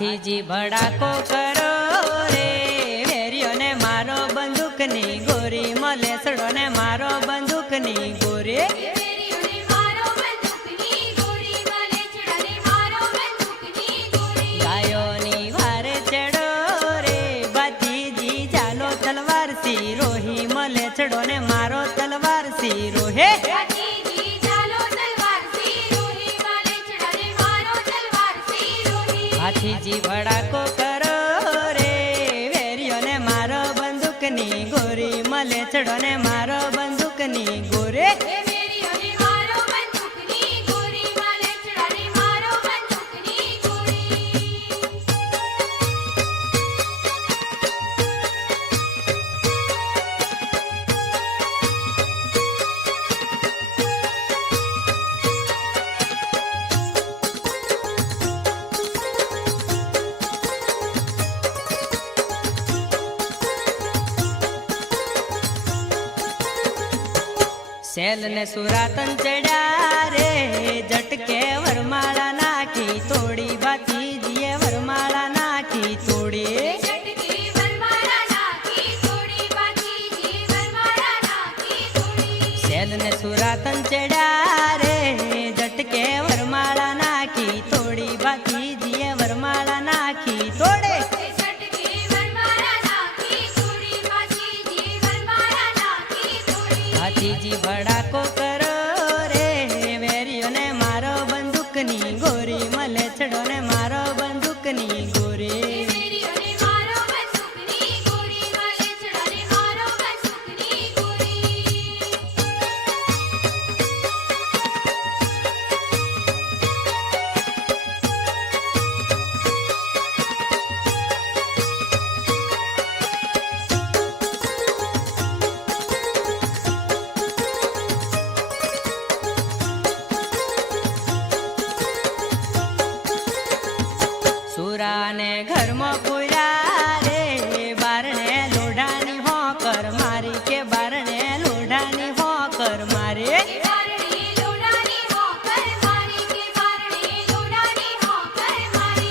હાથીજી ભડાકો કરો રે વેરિયો ને મારો બંદૂકની ગોરી મલેસડો ને મારો બંદૂકની ગોરી ગાયોની વારે ચડો રે ભાતીજી ચાલો તલવાર સી રોહી મલેસડો ને મારો તલવાર સી રોહે હાથીજી ભડાકો કરો રે વેરિયો ને મારો બંદૂકની ગોરી મલેચડો ને મારો બંદૂકની ગોરે સેલ ને સુરાતન ચડ્યા રે જટકે વરમાળા નાખી તોડી ભાતીજીએ વરમાળા નાખી તોડી સેલ ને સુરાતન ચડ્યા રે જટકે વરમાળા નાખી તોડી ભાતીજીએ વરમાળા નાખી તોડે હાથીજી ભડાકો કરો રે વેરિયો ને મારો બંદૂકની ગોરી મલેચડો ને મારો બંદૂકની ગોરી સુરાને ઘરમાં પૂર્યા રે બારણે લોઢાની હોકર મારી કે બારણે લોઢાની હોકર મારે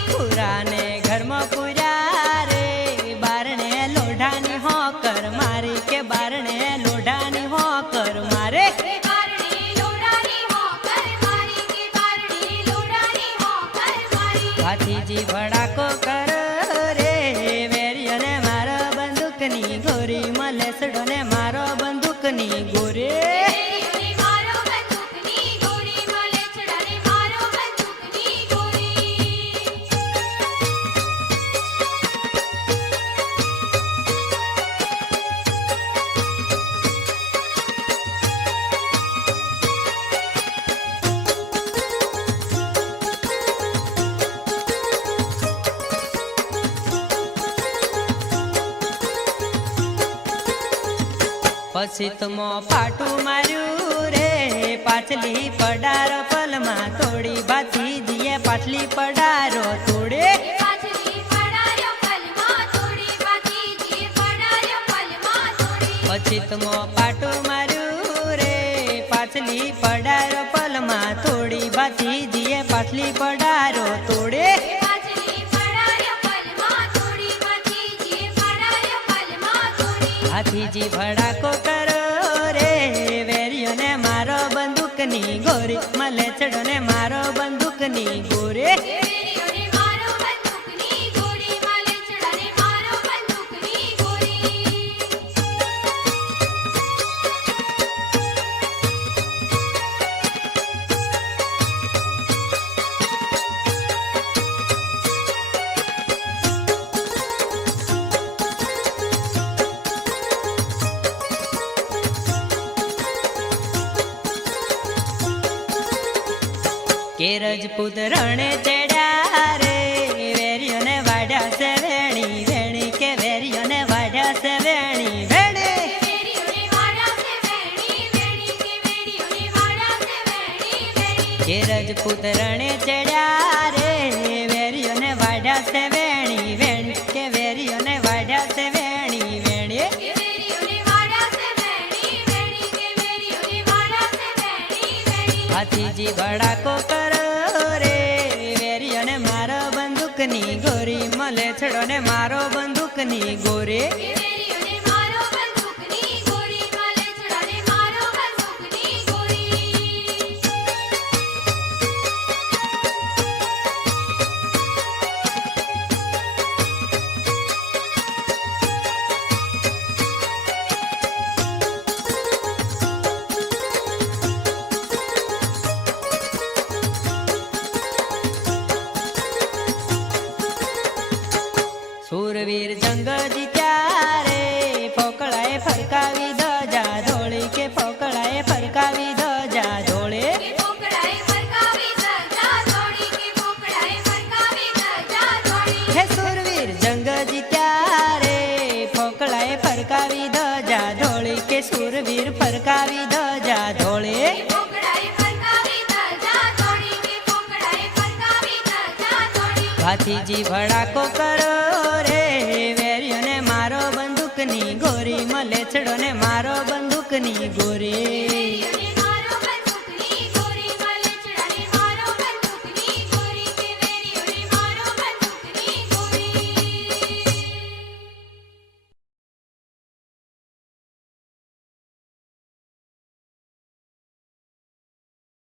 પુરાને ઘરમાં પૂર્યા રે બારણે લોઢાની હોકર મારી કે બારણે લોઢાની હોકર મારે હાથીજી ભડાકો કરો રે વેરિયો ને મારો બંદૂકની ગોરી મલેસડો ને મારો બંદૂકની ગોરી પછી તમો પાટું માર્યું રે પાછલી પડારો પલમાં તોડી ભાતીજીએ પાછલી પડારો તોડે પછી તમો પાટું માર્યું રે પાછલી પડારો પલમાં તોડી ભાતીજીએ પાછલી પડારો તોડે હાથીજી ભડાકો કરો રે વેરિયો ને મારો બંદૂકની ગોરી મલેચડો ને મારો બંદૂકની ગોરે કે રજપૂત રણે ચડ્યા રે વેરિયો ને વાઢ્યા છે વેણી વેણી કે વેરિયો ને વાઢ્યા છે વેણી વેણી કે રજપૂત રણે ચડ્યા રે વેરિયો ને વાઢ્યા છે વેણી વેણી કે વેરિયો ને વાઢ્યા છે વેણી વેણી હાથીજી ભડાકો કરો રે વેરિયો ને મારો બંદૂકની ગોરી વેરીઓને મારો બંદૂકની ગોરે સુરવીર જંગ જીત્યા રે ફોકળાએ ફરકાવી ધજા ધોળી કે ફોકળાએ ફરકાવી ધજા ધોળે હે સુરવીર જંગ જીત્યા રે ફોકળાએ ફરકાવી ધજા ધોળી કે સુરવીર ફરકાવી ધજા ધોળે હાથીજી ભડાકો કરો રે વેરીઓને મારો બંદૂકની ગોરી મલેછડો ને મારો બંદૂકની ગોરી